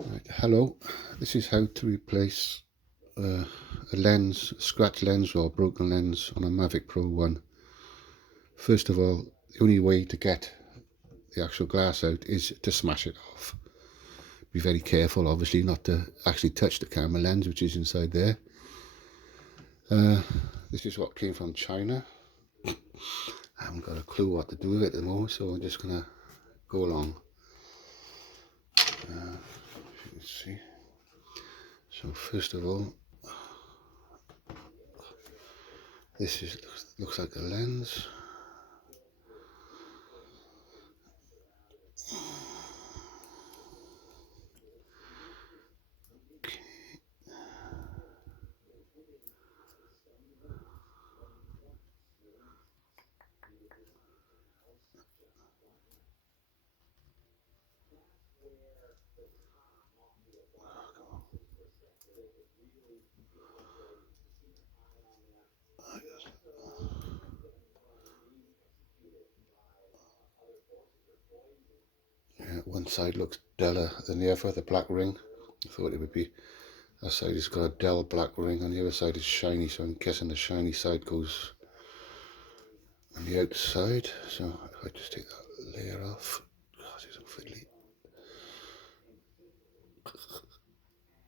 Right, hello, this is how to replace a lens, a scratched lens or broken lens on a Mavic Pro 1. First of all, the only way to get the actual glass out is to smash it off. Be very careful, obviously, not to actually touch the camera lens, which is inside there. This is what came from China. I haven't got a clue what to do with it at the moment, so I'm just going to go along. You can see. So first of all, this looks like a lens. One side looks duller than the other, the black ring. I thought it would be. That side has got a dull black ring, on the other side is shiny, so I'm guessing the shiny side goes on the outside. So if I just take that layer off, gosh, it's so fiddly.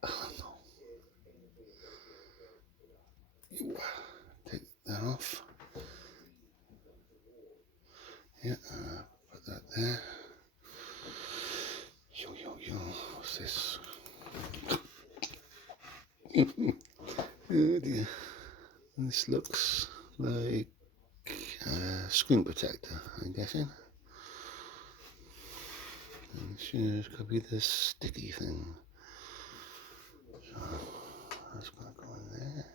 Oh no. Take that off. Yeah, put that there. Yo, what's this? Oh dear. This looks like a screen protector, I'm guessing. And this could be the sticky thing. So that's going to go in there.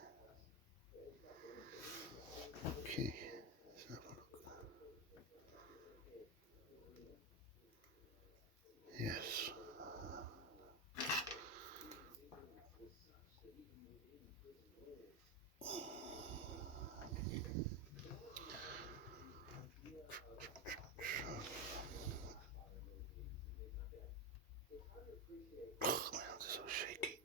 Okay, let's have a look. Yes. Oh, my hands are so shaky.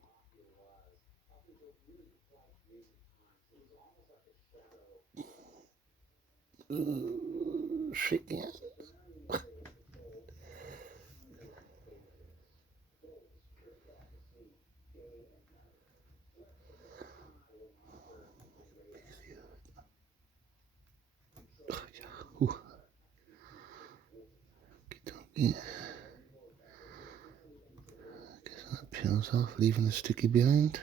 Shaking it. Yeah. Guess that peels off, leaving the sticky behind.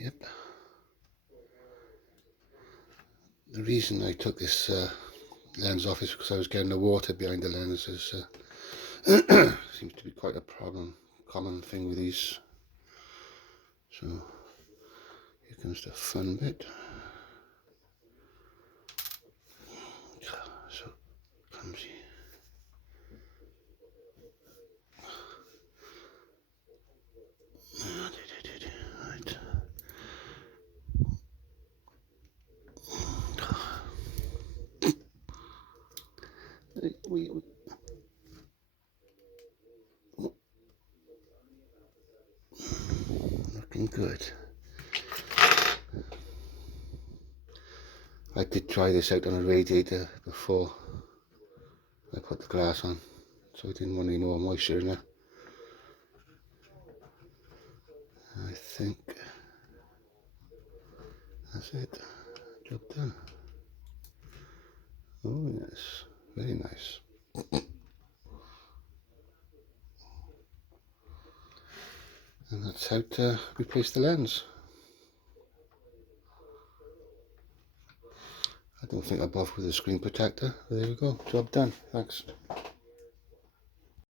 Yep. The reason I took this lens off is because I was getting the water behind the lens. Seems to be quite a common thing with these. So here comes the fun bit. So clumsy. Right. Looking good. I did try this out on a radiator before I put the glass on, so I didn't want any more moisture in there. I think that's it. Job done. Oh yes, very nice. And that's how to replace the lens. I don't think I bothered with the screen protector. There we go, job done. Thanks.